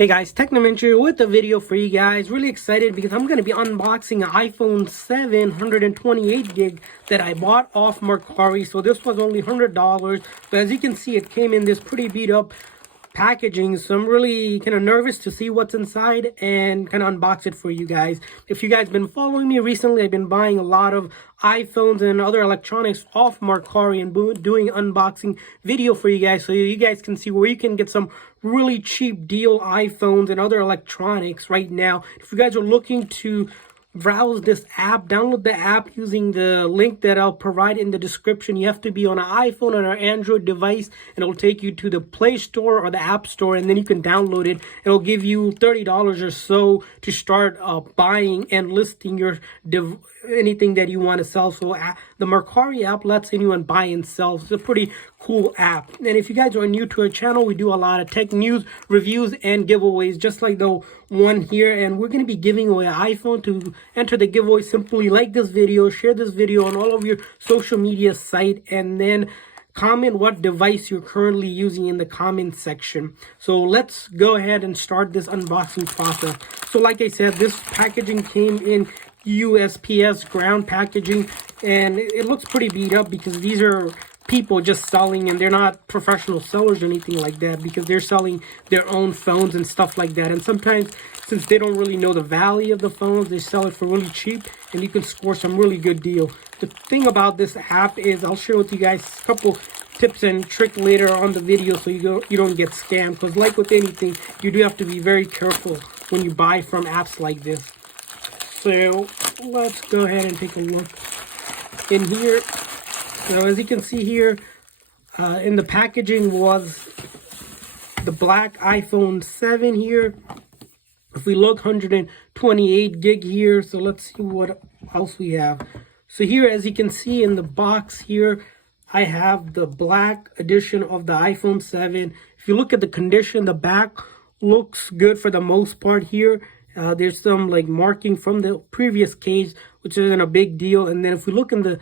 Hey guys, Technomentary here with a video for you guys. Really excited because I'm going to be unboxing an iPhone 7 128 gig that I bought off Mercari. So this was only $100. But as you can see, it came in this pretty beat up packaging. So I'm really kind of nervous to see what's inside and kind of unbox it for you guys. If you guys been following me recently, I've been buying a lot of iPhones and other electronics off Mercari and doing unboxing video for you guys, so you guys can see where you can get some really cheap deal iPhones and other electronics right now. If you guys are looking to browse this app, download the app using the link that I'll provide in the description. You have to be on an iPhone or an Android device, and it'll take you to the Play Store or the App Store, and then you can download it. It'll give you $30 or so to start buying and listing your anything that you want to sell. So the Mercari app lets anyone buy and sell. It's a pretty cool app. And if you guys are new to our channel, we do a lot of tech news, reviews, and giveaways, just like the one here. And we're going to be giving away an iPhone. To enter the giveaway, simply like this video, share this video on all of your social media site, and then comment what device you're currently using in the comment section. So let's go ahead and start this unboxing process. So like I said, this packaging came in USPS ground packaging, and it looks pretty beat up because these are people just selling, and they're not professional sellers or anything like that, because they're selling their own phones and stuff like that. And sometimes, since they don't really know the value of the phones, they sell it for really cheap, and you can score some really good deal. The thing about this app is, I'll share with you guys a couple tips and trick later on the video, so you don't get scammed. Because like with anything, you do have to be very careful when you buy from apps like this. So let's go ahead and take a look in here. So as you can see here, in the packaging was the black iPhone 7 here. If we look, 128 gig here. So let's see what else we have. So here, as you can see in the box here, I have the black edition of the iPhone 7. If you look at the condition, the back looks good for the most part here. There's some like marking from the previous case, which isn't a big deal. And then if we look in the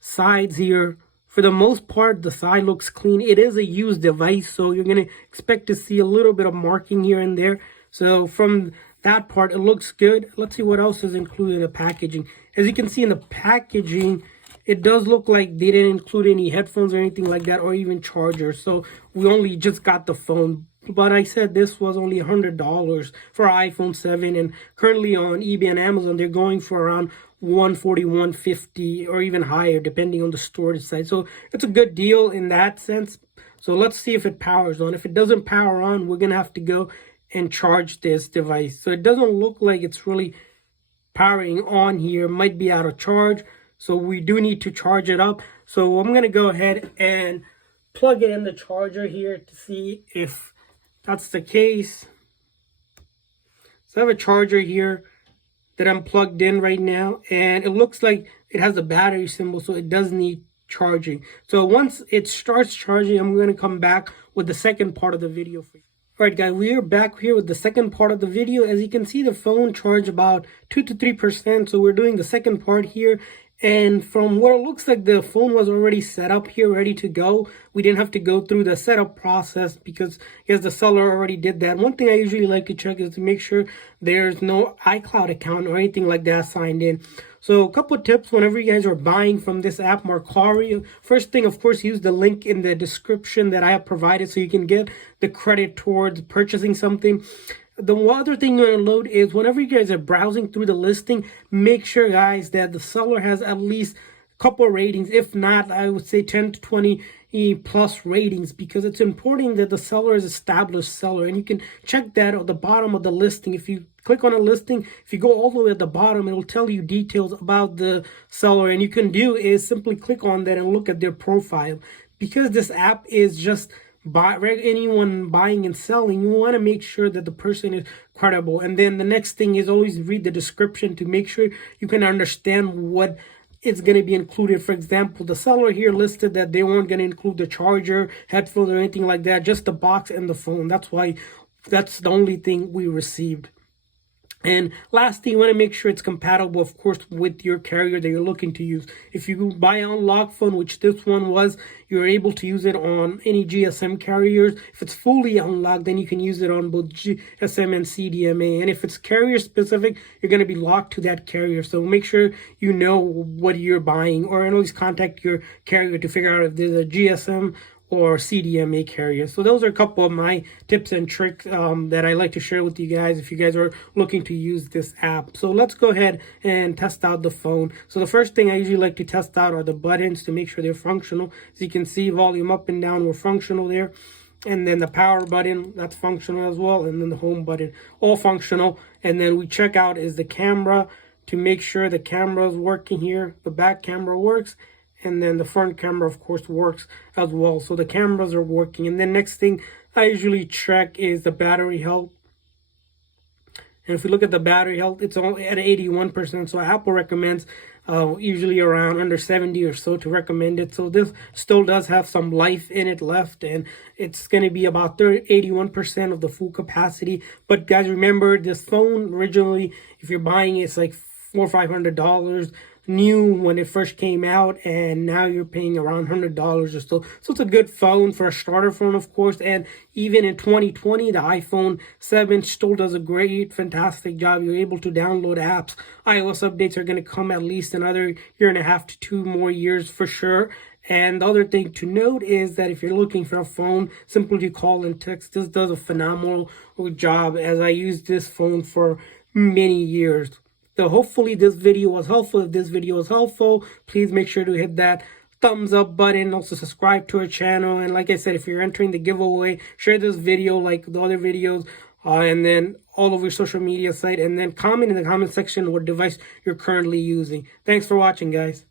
sides here, for the most part, the side looks clean. It is a used device, so you're going to expect to see a little bit of marking here and there. So from that part, it looks good. Let's see what else is included in the packaging. As you can see in the packaging, it does look like they didn't include any headphones or anything like that, or even chargers. So we only just got the phone. But I said this was only $100 for an iPhone 7, and currently on eBay and Amazon, they're going for around $140, $150, or even higher, depending on the storage size. So it's a good deal in that sense. So let's see if it powers on. If it doesn't power on, we're going to have to go and charge this device. So it doesn't look like it's really powering on here. It might be out of charge. So we do need to charge it up. So I'm going to go ahead and plug it in the charger here to see if that's the case. So I have a charger here that I'm plugged in right now, and it looks like it has a battery symbol, so it does need charging. So once it starts charging, I'm going to come back with the second part of the video for you. Alright guys, we are back here with the second part of the video. As you can see, the phone charged about 2 to 3%, so we're doing the second part here. And from what it looks like, the phone was already set up here, ready to go. We didn't have to go through the setup process because the seller already did that. One thing I usually like to check is to make sure there's no iCloud account or anything like that signed in. So a couple of tips whenever you guys are buying from this app, Mercari. First thing, of course, use the link in the description that I have provided so you can get the credit towards purchasing something. The other thing you're going to load is, whenever you guys are browsing through the listing, make sure, guys, that the seller has at least a couple of ratings. If not, I would say 10 to 20 plus ratings, because it's important that the seller is an established seller. And you can check that at the bottom of the listing. If you click on a listing, if you go all the way at the bottom, it'll tell you details about the seller. And you can do is simply click on that and look at their profile. Because this app is just anyone buying and selling, you want to make sure that the person is credible. And then the next thing is always read the description to make sure you can understand what is going to be included. For example, the seller here listed that they weren't going to include the charger, headphones, or anything like that, just the box and the phone. That's the only thing we received. And lastly, you want to make sure it's compatible, of course, with your carrier that you're looking to use. If you buy an unlocked phone, which this one was, you're able to use it on any GSM carriers. If it's fully unlocked, then you can use it on both GSM and CDMA. And if it's carrier specific, you're going to be locked to that carrier. So make sure you know what you're buying, or at least contact your carrier to figure out if there's a GSM or CDMA carrier. So those are a couple of my tips and tricks that I like to share with you guys if you guys are looking to use this app. So let's go ahead and test out the phone. So the first thing I usually like to test out are the buttons to make sure they're functional. As you can see, volume up and down were functional there. And then the power button, that's functional as well. And then the home button, all functional. And then we check out is the camera to make sure the camera is working here. The back camera works. And then the front camera, of course, works as well. So the cameras are working. And then next thing I usually check is the battery health. And if we look at the battery health, it's only at 81%. So Apple recommends usually around under 70 or so to recommend it. So this still does have some life in it left. And it's going to be about 81% of the full capacity. But guys, remember this phone originally, if you're buying it, it's like $400 or $500 new when it first came out, and now you're paying around $100 or so. So it's a good phone for a starter phone, of course. And even in 2020, the iPhone 7 still does a great, fantastic job. You're able to download apps. iOS updates are going to come at least another year and a half to 2 more years for sure. And the other thing to note is that if you're looking for a phone, simply call and text. This does a phenomenal job, as I used this phone for many years. So hopefully this video was helpful. If this video was helpful, please make sure to hit that thumbs up button. Also subscribe to our channel. And like I said, if you're entering the giveaway, share this video like the other videos, and then all over your social media site. And then comment in the comment section what device you're currently using. Thanks for watching, guys.